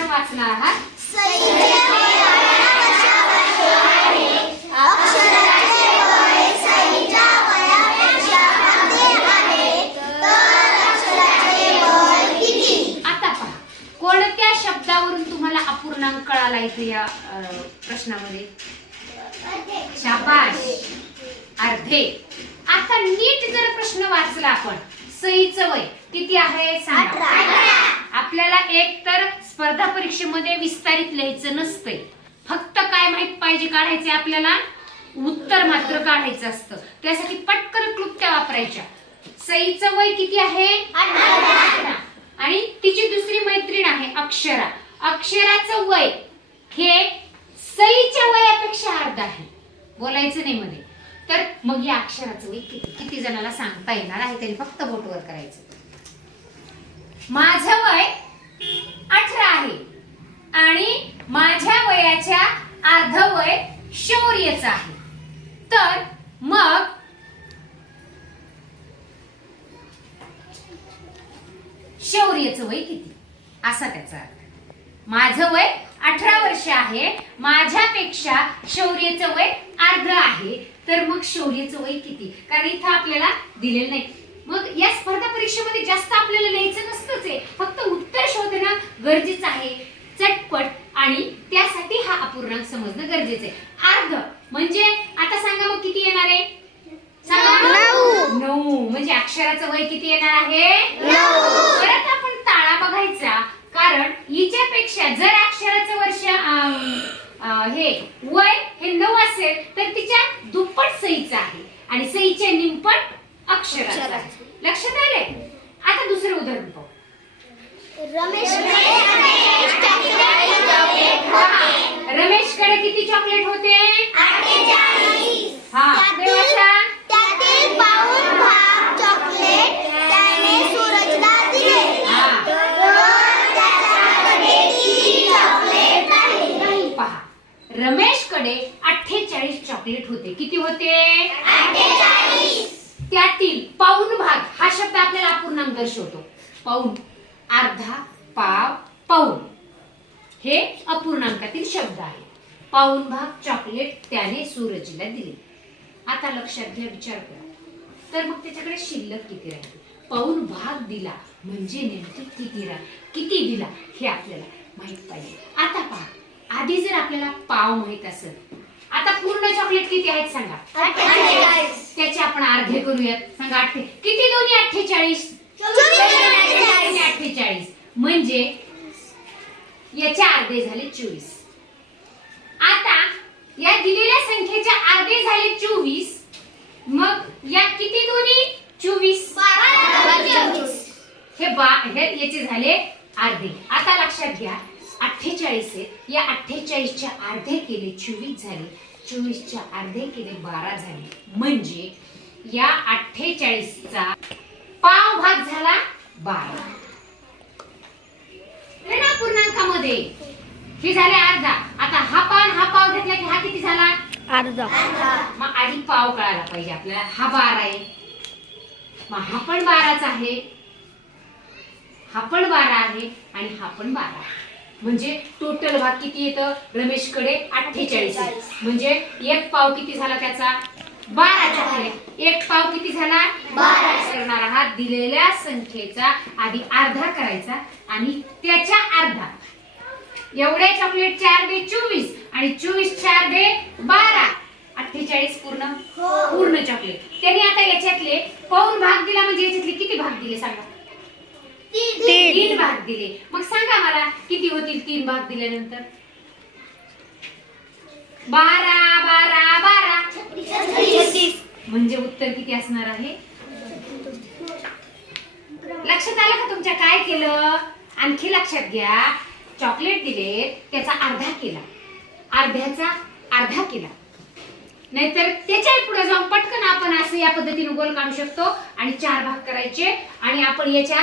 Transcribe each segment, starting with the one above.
उदाहरण वाचणार आहात आता पहा कोणत्या शब्दावरून तुम्हाला अपूर्णांक कळाला इथे या अ, प्रश्नामध्ये? शाबाश अर्धे. आता नीट जर प्रश्न वाचला आपण सईचं वय किती आहे? सांगा. आपल्याला एक तर स्पर्धा परीक्षेमध्ये विस्तारित लिहायचं नसतंय. फक्त काय माहीत पाहिजे काढायचे आपल्याला? उत्तर मात्र काढायचं असतं. त्यासाठी पटकन क्लुप्त्या वापरायच्या. सईचं वय किती आहे? आणि तिची दुसरी मैत्रीण आहे अक्षरा. अक्षराचं वय हे सईच्या वयापेक्षा अर्ध आहे. बोलायचं नाही मध्ये तर मग या अक्षराचं वय किती? किती जणाला सांगता येणार आहे? तरी फक्त बोटवर करायचं. माझं वय अठरा आहे. आणि माझ्या वयाच्या अर्ध वय शौर्यच आहे. तर मग शौर्यच वय किती? असा त्याचा अर्थ. माझं वय अठरा वर्ष आहे. माझ्यापेक्षा शौर्यचं वय अर्ध आहे. तर मग शौर्यचं वय किती? कारण इथं आपल्याला दिलेलं नाही. मग या स्पर्धा परीक्षेमध्ये जास्त आपल्याला लिहायचं नसतंच आहे. फक्त गरजेचं आहे. चटपट आणि त्यासाठी हा अपूर्णांक समजणं गरजेचं आहे. अर्ध. म्हणजे आता सांगा मग किती येणार आहे? सांगा नऊ. म्हणजे अक्षराचं वय किती येणार आहे? परत आपण ताळा बघायचा. कारण हिच्यापेक्षा जर अक्षराचं वर्ष हे वय हे नऊ असेल तर तिच्या दुप्पट सईचं आहे. आणि सईच्या निमपट अक्षराचं आहे. लक्षात आले आता दुसरं उदाहरण पाहू. रमेशकडे किती चॉकलेट होते? हा रमेशकडे अठ्ठेचाळीस चॉकलेट होते. किती होते? त्यातील पाऊन भाग हा शब्द आपल्याला अपूर्णांक दर्शवतो. पाऊन. अर्धा पाव पाऊन. हे अपूर्णांकातील शब्द आहे पाऊन भाग चॉकलेट त्याने सूरजला दिले. आता लक्षात घ्या विचार करा. तर मग त्याच्याकडे शिल्लक किती राहील? पाऊन भाग दिला म्हणजे नेमके किती राहील? किती दिला हे आपल्याला माहीत पाहिजे. आता पहा आधी जर आपल्याला पाव माहीत असेल आता पूर्ण चॉकलेट किती आहेत सांगा? त्याचे आपण अर्धे करूयात. सांगा अठ्ठे किती दोन्ही अठ्ठेचाळीस अठ्ठेचाळीस म्हणजे याचे अर्धे झाले चोवीस. आता या दिलेल्या संख्येच्या अर्धे झाले चोवीस. मग या किती दोन्ही? चोवीस. हे बा हे याचे झाले अर्धे. आता लक्षात घ्या अठ्ठेचाळीस आहे. या अठ्ठेचाळीसच्या अर्धे केले चोवीस झाले. चोवीसच्या अर्धे केले बारा झाले. म्हणजे या अठ्ठेचाळीसचा पाव भाग झाला बारा. पूर्णांकामध्ये. हे झाले अर्धा. आता हा पाव आणि हा पाव घेतला की हा किती झाला? अर्धा. मग आधी पाव कळायला पाहिजे आपल्याला. हा बारा आहे. मग हा पण बाराच आहे. हा पण बारा आहे आणि हा पण बारा. म्हणजे टोटल भाग किती येतं? रमेशकडे अठ्ठेचाळीस आहे. म्हणजे एक पाव किती झाला त्याचा? बारा चॉकलेट एक पाव किती झाला? बारा. आहात दिलेल्या संख्येचा आधी अर्धा करायचा आणि त्याच्या अर्धा. एवढ्या चॉकलेट चार दे चोवीस आणि चोवीस चार दे बारा. अठ्ठेचाळीस पूर्ण? पूर्ण चॉकलेट त्यांनी आता याच्यातले पाऊन भाग दिला म्हणजे याच्यातले किती भाग दिले सांगा? तीन. तीन. भाग दिले. मग सांगा मला किती होतील तीन भाग दिल्यानंतर? बारा बारा बारा. म्हणजे उत्तर किती असणार आहे? लक्षात आलं का तुमच्या काय केलं? आणखी लक्षात घ्या. चॉकलेट दिले त्याचा अर्धा केला. अर्ध्याचा अर्धा केला. नाहीतर त्याच्या पुढे जाऊन पटकन आपण असं या पद्धतीने गोल काढू शकतो आणि चार भाग करायचे आणि आपण याच्या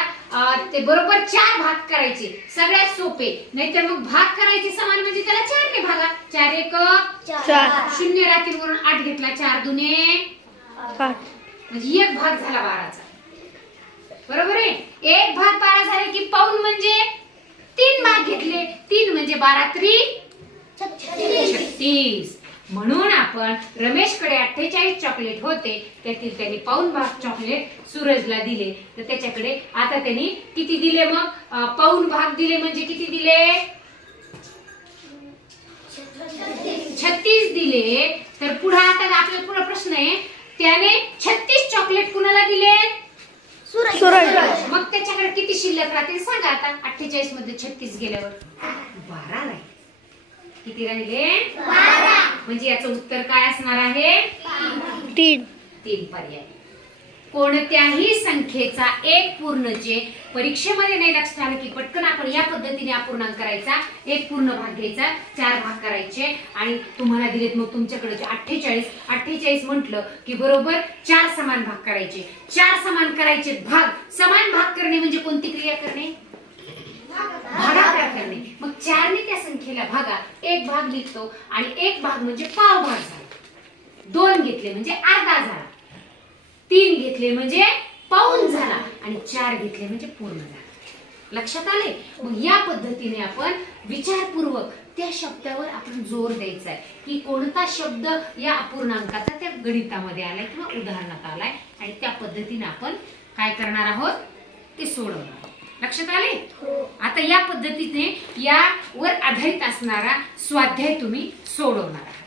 ते बरोबर चार भाग करायचे. सगळ्यात सोपे. नाहीतर मग भाग करायचे समान म्हणजे त्याला चार ने भागा. चार एक. शून्य रात्री वरून आठ घेतला चार दुने. म्हणजे एक भाग झाला बाराचा. एक भाग बारा झाले की पाऊन म्हणजे तीन भाग घेतले. तीन म्हणजे बारा त्री छत्तीस. म्हणून आपण रमेशकडे अठ्ठेचाळीस चॉकलेट होते. त्यातील त्यांनी पाऊन भाग चॉकलेट सूरजला दिले. तर त्याच्याकडे आता त्यांनी किती दिले मग? पाऊन भाग दिले म्हणजे किती दिले? छत्तीस दिले. तर पुढे आता आपला पुढे प्रश्न आहे. त्याने छत्तीस चॉकलेट कुणाला दिले सूरज. सूरज. मग त्याच्याकडे किती शिल्लक राहतील सांगा आता अठ्ठेचाळीसमध्ये छत्तीस गेल्यावर. बारा राहील किती राहिले? म्हणजे याचं उत्तर काय असणार आहे? तीन. तीन पर्याय. कोणत्याही संख्येचा एक पूर्ण जे परीक्षेमध्ये नाही लक्षात आलं की पटकन आपण या पद्धतीने अपूर्णांक करायचा एक पूर्ण भाग घ्यायचा चार भाग करायचे. आणि तुम्हाला दिलेत मग तुमच्याकडे जे अठ्ठेचाळीस अठ्ठेचाळीस म्हटलं की बरोबर चार समान भाग करायचे. चार समान करायचे भाग समान भाग करणे म्हणजे कोणती क्रिया करणे? भागाकार करणे. मग चारने त्या संख्येला भागा एक भाग लिहितो आणि एक भाग म्हणजे पाव भाग झाला. दोन घेतले म्हणजे अर्धा झाला. तीन घेतले म्हणजे पाऊन झाला आणि चार घेतले म्हणजे पूर्ण झाला. लक्षात आले मग या पद्धतीने आपण विचारपूर्वक त्या शब्दावर आपण जोर द्यायचा आहे. की कोणता शब्द या अपूर्णांकाचा त्या गणितामध्ये आलाय किंवा उदाहरणात आलाय आणि त्या पद्धतीने आपण काय करणार आहोत? ते सोडवणार आहोत. लक्षात आले आता या पद्धतीने यावर आधारित असणारा स्वाध्याय तुम्ही सोडवणार आहात.